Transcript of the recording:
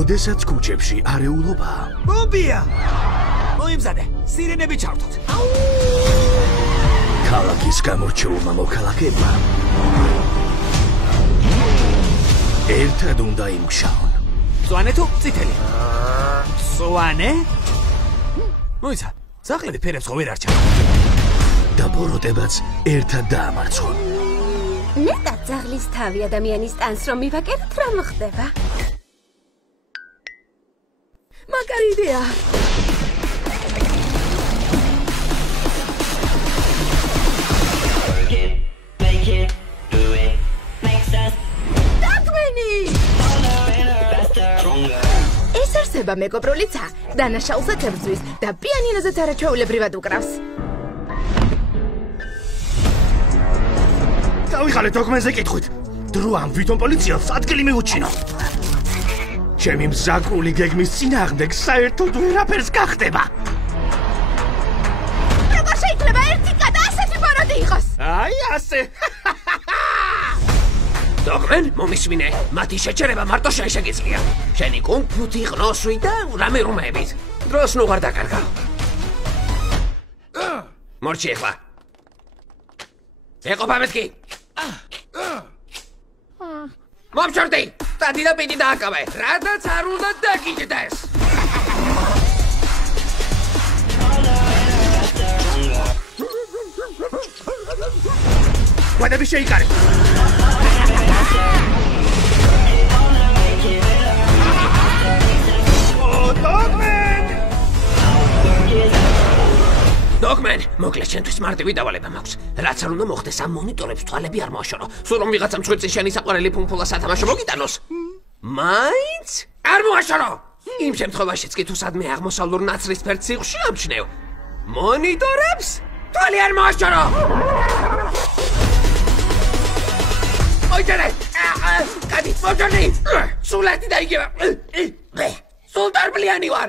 როდესაც ქუჩებში არეულობა. ბომბია! მოიმზადე, სირენები ჩავთოთ. ქალაქის გამორჩეულმა მოქალაქეებმა ერთად უნდა იმუშაონ. მწვანე თუ წითელი? მწვანე? მოიცა, ძაღლები ფერებს ხო ვერ არჩევ. და ბოროტებაც ერთად დაამარცხონ. ნეტა ძაღლის თავი ადამიანის ტანს რომ მივაკეროთ, რა მოხდება? მაგარი იდეა. ეს არსება მეკობრულიცა, დანაშაულსაც ებრძვის და პიანინოზეც არაჩვეულებრივად უკრავს. დავიხალეთ დოკუმენტზე კითხვით. დრო ამ ვითომ პოლიციელს ადგილი მიუჩინო. ჩემი მზაკრული გეგმის წინააღმდეგ საერთოდ ვერაფერს გახდება. როგორ შეიძლება ერთი კატა ასეთი ბოროტი იყოს? აი ასე. დოგმენ, მომისმინე, მათი შეჩერება მარტო შენ შეგიძლია. შენი კომპიუტერი ყნოსვი და რამე რომებით. დროს ნუ ვარ დაკარგა. მორჩი ახლა. ეყობა მეთქი. მომჩორდი, სტადი და პიდი დააკავე. რადაც არ უნდა დაგიჯდეს. კვადები შეიკარე. დოგმენ, მოკლედ შენთვის მარტივი დავალება მაქვს. რაც არ უნდა მოხდეს ამ მონიტორებს თვალები არ მოაშორო. სულ რომ ვიღაცა მწვერცი შენი საყვარელი ფუნფულა სათამაშო მოგიტანოს. მაინც არ მოაშორო. იმ შემთხვევაშიც კი თუ სადმე აღმოსავლურ ნაცრისფერ ციხში ამჩნევ. მონიტორებს თვალი არ მოაშორო. ოიჯერე! კადი, მოჯერდი! სულ ერთი და იგივე. სულ დარბლიანი ვარ.